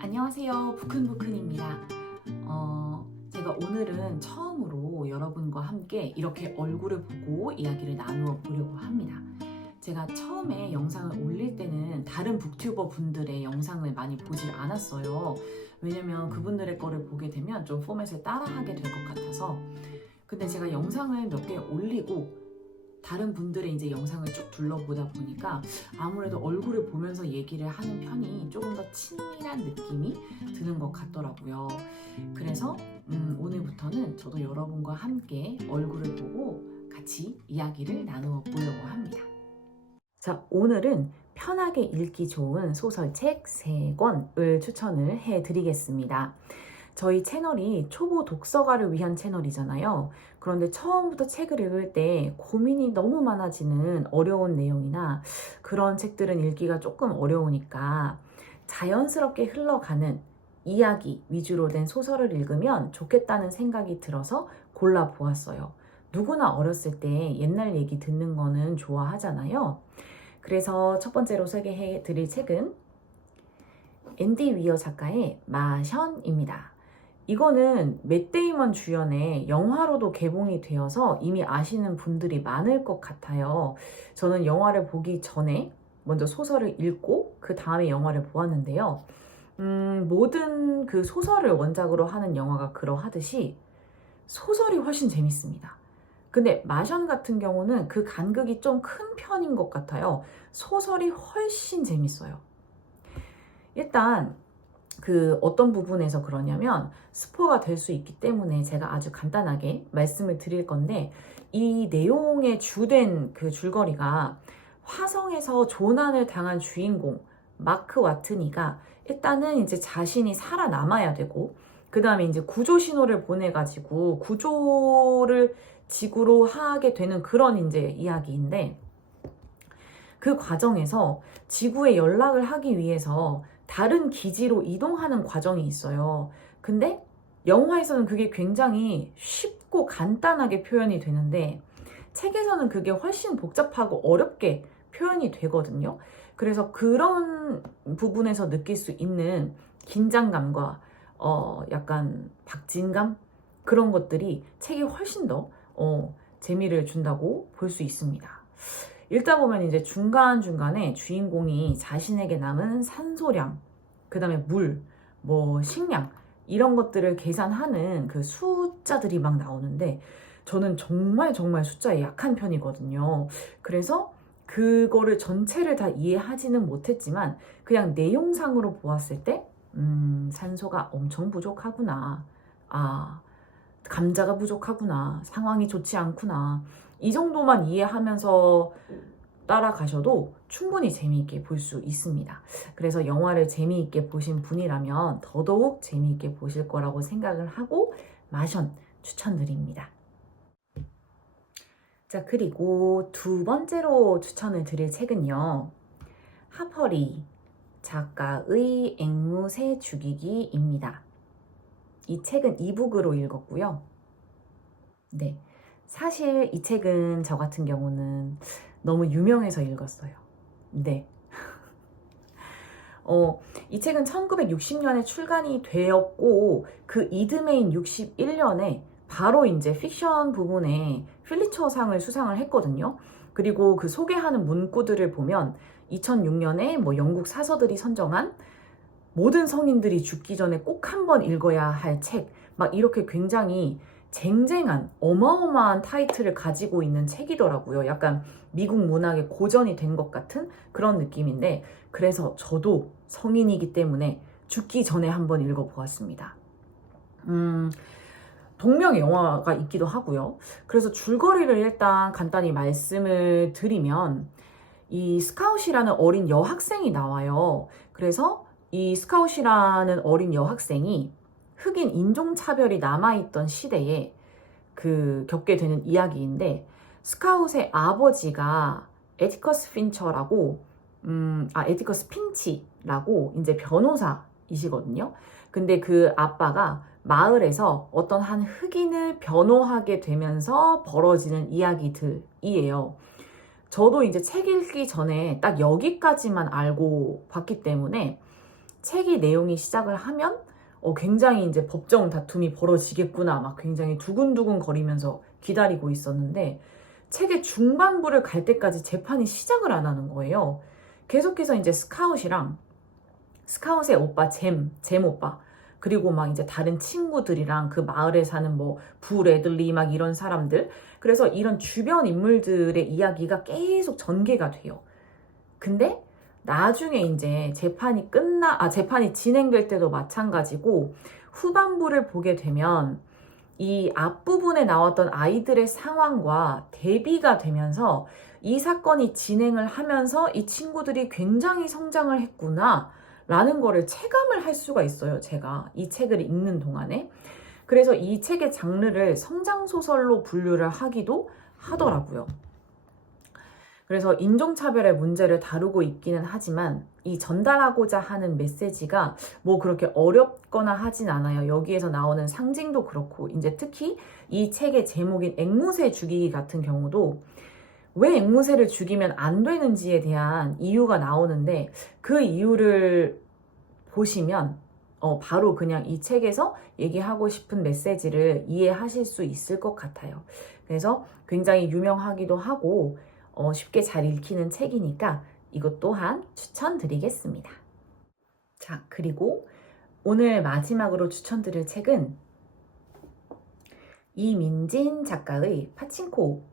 안녕하세요. 부큰부큰입니다. 제가 오늘은 처음으로 여러분과 함께 이렇게 얼굴을 보고 이야기를 나누어 보려고 합니다. 제가 처음에 영상을 올릴 때는 다른 북튜버 분들의 영상을 많이 보질 않았어요. 왜냐면 그분들의 거를 보게 되면 좀 포맷을 따라하게 될 것 같아서. 근데 제가 영상을 몇 개 올리고 다른 분들의 이제 영상을 쭉 둘러보다 보니까 아무래도 얼굴을 보면서 얘기를 하는 편이 조금 더 친밀한 느낌이 드는 것 같더라고요. 그래서 오늘부터는 저도 여러분과 함께 얼굴을 보고 같이 이야기를 나누어 보려고 합니다. 자, 오늘은 편하게 읽기 좋은 소설책 3권을 추천을 해드리겠습니다. 저희 채널이 초보 독서가를 위한 채널이잖아요. 그런데 처음부터 책을 읽을 때 고민이 너무 많아지는 어려운 내용이나 그런 책들은 읽기가 조금 어려우니까 자연스럽게 흘러가는 이야기 위주로 된 소설을 읽으면 좋겠다는 생각이 들어서 골라보았어요. 누구나 어렸을 때 옛날 얘기 듣는 거는 좋아하잖아요. 그래서 첫 번째로 소개해 드릴 책은 앤디 위어 작가의 마션입니다. 이거는 맷 데이먼 주연의 영화로도 개봉이 되어서 이미 아시는 분들이 많을 것 같아요. 저는 영화를 보기 전에 먼저 소설을 읽고 그 다음에 영화를 보았는데요. 모든 그 소설을 원작으로 하는 영화가 그러하듯이 소설이 훨씬 재밌습니다. 근데 마션 같은 경우는 그 간극이 좀 큰 편인 것 같아요. 소설이 훨씬 재밌어요. 일단 그 어떤 부분에서 그러냐면 스포가 될 수 있기 때문에 제가 아주 간단하게 말씀을 드릴 건데, 이 내용의 주된 그 줄거리가 화성에서 조난을 당한 주인공 마크 와트니가 일단은 이제 자신이 살아남아야 되고, 그 다음에 이제 구조 신호를 보내가지고 구조를 지구로 하게 되는 그런 이제 이야기인데, 그 과정에서 지구에 연락을 하기 위해서 다른 기지로 이동하는 과정이 있어요. 근데 영화에서는 그게 굉장히 쉽고 간단하게 표현이 되는데 책에서는 그게 훨씬 복잡하고 어렵게 표현이 되거든요. 그래서 그런 부분에서 느낄 수 있는 긴장감과 약간 박진감, 그런 것들이 책이 훨씬 더 재미를 준다고 볼 수 있습니다. 읽다 보면 이제 중간중간에 주인공이 자신에게 남은 산소량, 그 다음에 물, 뭐 식량, 이런 것들을 계산하는 그 숫자들이 막 나오는데 저는 정말 숫자에 약한 편이거든요. 그래서 그거를 전체를 다 이해하지는 못했지만 그냥 내용상으로 보았을 때 산소가 엄청 부족하구나. 아, 감자가 부족하구나. 상황이 좋지 않구나. 이 정도만 이해하면서 따라가셔도 충분히 재미있게 볼 수 있습니다. 그래서 영화를 재미있게 보신 분이라면 더더욱 재미있게 보실 거라고 생각을 하고 마션 추천드립니다. 자, 그리고 두 번째로 추천을 드릴 책은요, 하퍼리 작가의 앵무새 죽이기입니다. 이 책은 이북으로 읽었고요. 네, 사실 이 책은 저 같은 경우는 너무 유명해서 읽었어요. 네. 이 책은 1960년에 출간이 되었고 그 이듬해인 61년에 바로 이제 픽션 부분에 필리처상을 수상을 했거든요. 그리고 그 소개하는 문구들을 보면 2006년에 뭐 영국 사서들이 선정한 모든 성인들이 죽기 전에 꼭 한번 읽어야 할 책, 막 이렇게 굉장히 쟁쟁한 어마어마한 타이틀을 가지고 있는 책이더라고요. 약간 미국 문학의 고전이 된 것 같은 그런 느낌인데, 그래서 저도 성인이기 때문에 죽기 전에 한번 읽어보았습니다. 동명의 영화가 있기도 하고요. 그래서 줄거리를 일단 간단히 말씀을 드리면, 이 스카웃이라는 어린 여학생이 나와요. 그래서 이 스카웃이라는 어린 여학생이 흑인 인종차별이 남아있던 시대에 그 겪게 되는 이야기인데, 스카웃의 아버지가 에티커스 핀처라고, 에티커스 핀치라고 이제 변호사이시거든요. 근데 그 아빠가 마을에서 어떤 한 흑인을 변호하게 되면서 벌어지는 이야기들이에요. 저도 이제 책 읽기 전에 딱 여기까지만 알고 봤기 때문에 책이 내용이 시작을 하면 굉장히 이제 법정 다툼이 벌어지겠구나 막 굉장히 두근두근 거리면서 기다리고 있었는데 책의 중반부를 갈 때까지 재판이 시작을 안 하는 거예요. 계속해서 이제 스카웃의 오빠 잼 오빠, 그리고 막 이제 다른 친구들이랑 그 마을에 사는 뭐 부레들리 막 이런 사람들, 그래서 이런 주변 인물들의 이야기가 계속 전개가 돼요. 근데 나중에 이제 재판이 진행될 때도 마찬가지고 후반부를 보게 되면 이 앞부분에 나왔던 아이들의 상황과 대비가 되면서 이 사건이 진행을 하면서 이 친구들이 굉장히 성장을 했구나 라는 거를 체감을 할 수가 있어요. 제가 이 책을 읽는 동안에. 그래서 이 책의 장르를 성장소설로 분류를 하기도 하더라고요. 그래서 인종차별의 문제를 다루고 있기는 하지만 이 전달하고자 하는 메시지가 뭐 그렇게 어렵거나 하진 않아요. 여기에서 나오는 상징도 그렇고, 이제 특히 이 책의 제목인 앵무새 죽이기 같은 경우도 왜 앵무새를 죽이면 안 되는지에 대한 이유가 나오는데, 그 이유를 보시면 바로 그냥 이 책에서 얘기하고 싶은 메시지를 이해하실 수 있을 것 같아요. 그래서 굉장히 유명하기도 하고 쉽게 잘 읽히는 책이니까 이것 또한 추천드리겠습니다. 자, 그리고 오늘 마지막으로 추천드릴 책은 이민진 작가의 파친코입니다.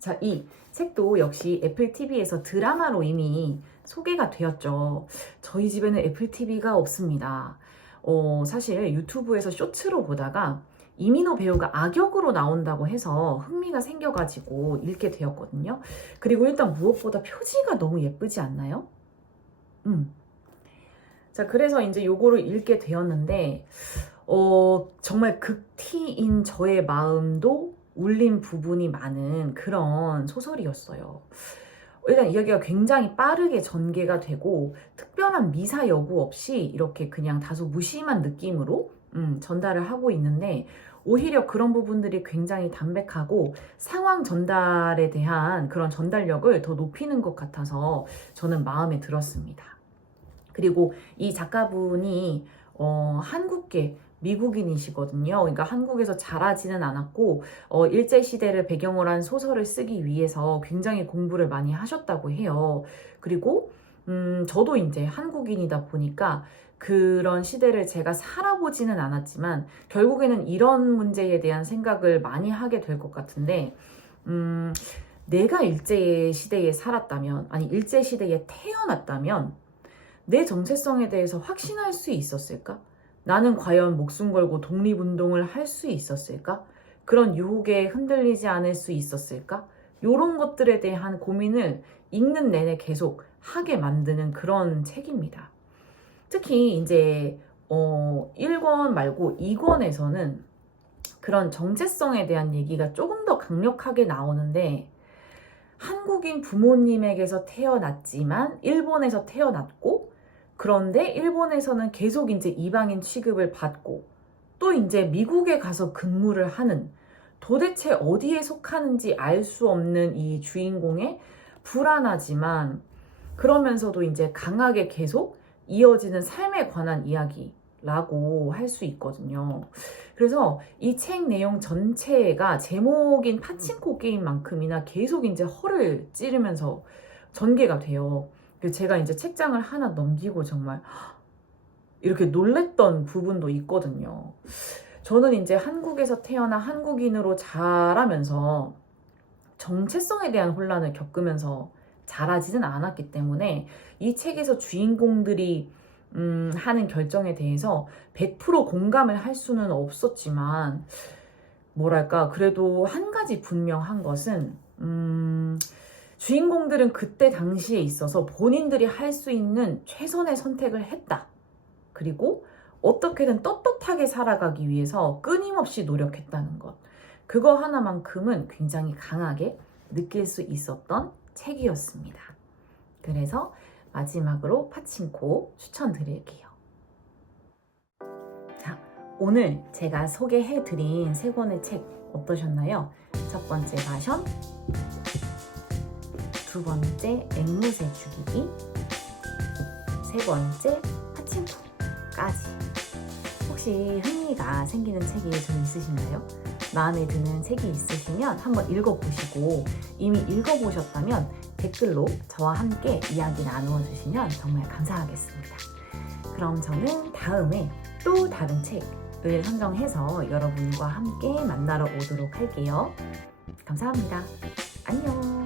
자, 이 책도 역시 애플 TV에서 드라마로 이미 소개가 되었죠. 저희 집에는 애플 TV가 없습니다. 사실 유튜브에서 쇼츠로 보다가 이민호 배우가 악역으로 나온다고 해서 흥미가 생겨가지고 읽게 되었거든요. 그리고 일단 무엇보다 표지가 너무 예쁘지 않나요? 자, 그래서 이제 요거를 읽게 되었는데 정말 극티인 저의 마음도 울린 부분이 많은 그런 소설이었어요. 일단 이야기가 굉장히 빠르게 전개가 되고 특별한 미사 여구 없이 이렇게 그냥 다소 무심한 느낌으로 전달을 하고 있는데, 오히려 그런 부분들이 굉장히 담백하고 상황 전달에 대한 그런 전달력을 더 높이는 것 같아서 저는 마음에 들었습니다. 그리고 이 작가분이 한국계 미국인이시거든요. 그러니까 한국에서 자라지는 않았고 일제시대를 배경으로 한 소설을 쓰기 위해서 굉장히 공부를 많이 하셨다고 해요. 그리고 저도 이제 한국인이다 보니까 그런 시대를 제가 살아보지는 않았지만 결국에는 이런 문제에 대한 생각을 많이 하게 될 것 같은데, 내가 일제시대에 살았다면, 아니 일제시대에 태어났다면 내 정체성에 대해서 확신할 수 있었을까? 나는 과연 목숨 걸고 독립운동을 할 수 있었을까? 그런 유혹에 흔들리지 않을 수 있었을까? 이런 것들에 대한 고민을 읽는 내내 계속 하게 만드는 그런 책입니다. 특히 이제 1권 말고 2권에서는 그런 정체성에 대한 얘기가 조금 더 강력하게 나오는데, 한국인 부모님에게서 태어났지만 일본에서 태어났고, 그런데 일본에서는 계속 이제 이방인 취급을 받고 또 이제 미국에 가서 근무를 하는, 도대체 어디에 속하는지 알 수 없는 이 주인공의 불안하지만 그러면서도 이제 강하게 계속 이어지는 삶에 관한 이야기라고 할 수 있거든요. 그래서 이 책 내용 전체가 제목인 파친코 게임만큼이나 계속 이제 허를 찌르면서 전개가 돼요. 제가 이제 책장을 하나 넘기고 정말 이렇게 놀랬던 부분도 있거든요. 저는 이제 한국에서 태어나 한국인으로 자라면서 정체성에 대한 혼란을 겪으면서 자라지는 않았기 때문에 이 책에서 주인공들이 하는 결정에 대해서 100% 공감을 할 수는 없었지만, 뭐랄까, 그래도 한 가지 분명한 것은 주인공들은 그때 당시에 있어서 본인들이 할 수 있는 최선의 선택을 했다. 그리고 어떻게든 떳떳하게 살아가기 위해서 끊임없이 노력했다는 것. 그거 하나만큼은 굉장히 강하게 느낄 수 있었던 책이었습니다. 그래서 마지막으로 파친코 추천드릴게요. 자, 오늘 제가 소개해드린 3권의 책 어떠셨나요? 첫 번째 가션, 두 번째 앵무새 죽이기, 세 번째 파친코까지. 혹시 흥미가 생기는 책이 좀 있으신가요? 마음에 드는 책이 있으시면 한번 읽어보시고, 이미 읽어보셨다면 댓글로 저와 함께 이야기 나누어 주시면 정말 감사하겠습니다. 그럼 저는 다음에 또 다른 책을 선정해서 여러분과 함께 만나러 오도록 할게요. 감사합니다. 안녕.